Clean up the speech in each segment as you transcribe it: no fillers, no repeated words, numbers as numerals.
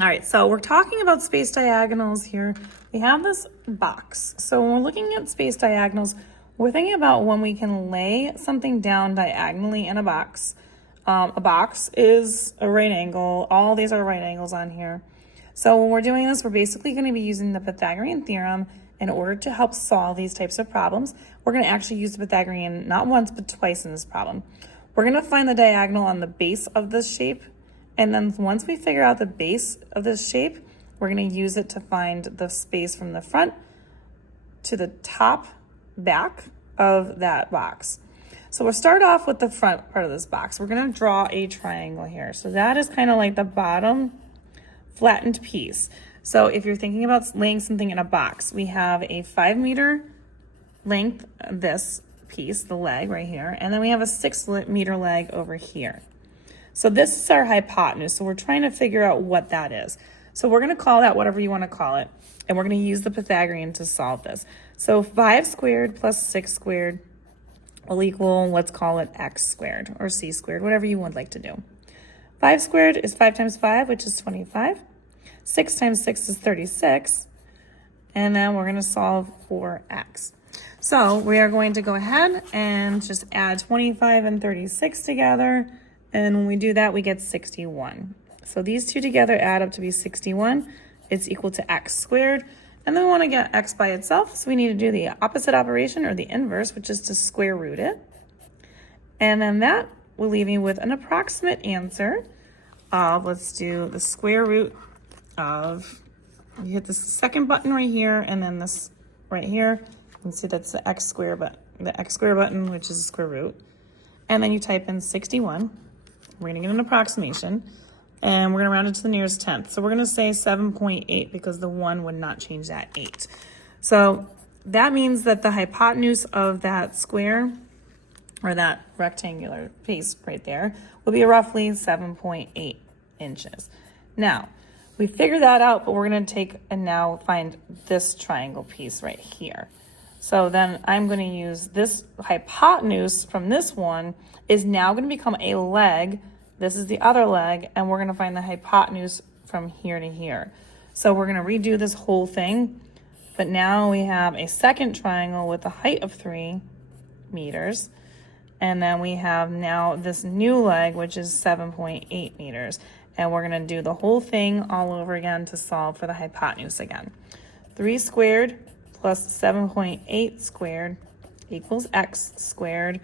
All right, so we're talking about space diagonals here. We have this box. So when we're looking at space diagonals, we're thinking about when we can lay something down diagonally in a box. A box is a right angle. All these are right angles on here. So when we're doing this, we're basically going to be using the Pythagorean theorem in order to help solve these types of problems. We're going to actually use the Pythagorean not once, but twice in this problem. We're going to find the diagonal on the base of this shape. And then once we figure out the base of this shape, we're going to use it to find the space from the front to the top back of that box. So we'll start off with the front part of this box. We're going to draw a triangle here. So that is kind of like the bottom flattened piece. So if you're thinking about laying something in a box, we have a 5-meter length, this piece, the leg right here, and then we have a 6-meter leg over here. So this is our hypotenuse. So we're trying to figure out what that is. So we're going to call that whatever you want to call it. And we're going to use the Pythagorean to solve this. So 5 squared plus 6 squared will equal, let's call it x squared or c squared, whatever you would like to do. 5 squared is 5 times 5, which is 25. 6 times 6 is 36. And then we're going to solve for x. So we are going to go ahead and just add 25 and 36 together. And when we do that, we get 61. So these two together add up to be 61. It's equal to x squared. And then we want to get x by itself. So we need to do the opposite operation, or the inverse, which is to square root it. And then that will leave you with an approximate answer of, let's do the square root of, you hit the second button right here, and then this right here. You can see that's the x square button, which is the square root. And then you type in 61. We're going to get an approximation, and we're going to round it to the nearest tenth. So we're going to say 7.8 because the 1 would not change that 8. So that means that the hypotenuse of that square, or that rectangular piece right there, will be roughly 7.8 inches. Now, we figured that out, but we're going to take and now find this triangle piece right here. So then I'm going to use this hypotenuse from this one is now going to become a leg. This is the other leg, and we're going to find the hypotenuse from here to here. So we're going to redo this whole thing, but now we have a second triangle with a height of 3 meters. And then we have now this new leg, which is 7.8 meters. And we're going to do the whole thing all over again to solve for the hypotenuse again. 3 squared plus 7.8 squared equals x squared.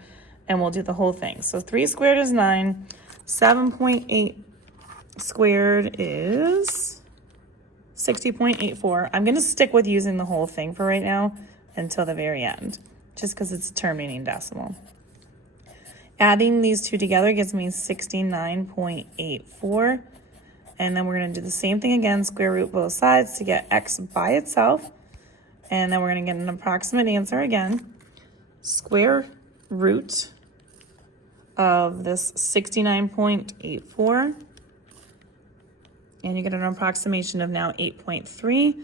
And we'll do the whole thing. So 3 squared is 9. 7.8 squared is 60.84. I'm going to stick with using the whole thing for right now until the very end, just because it's a terminating decimal. Adding these two together gives me 69.84. And then we're going to do the same thing again, square root both sides to get x by itself. And then we're going to get an approximate answer again. Square root of this 69.84. And you get an approximation of now 8.3.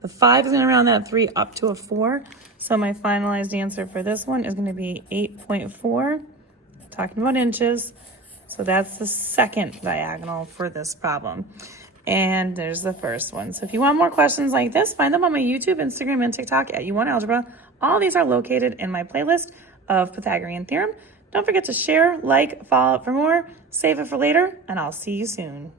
The 5 is going to round that 3 up to a 4. So my finalized answer for this one is going to be 8.4. Talking about inches. So that's the second diagonal for this problem. And there's the first one. So if you want more questions like this, find them on my YouTube, Instagram, and TikTok at U1Algebra. All these are located in my playlist of Pythagorean Theorem. Don't forget to share, like, follow up for more, save it for later, and I'll see you soon.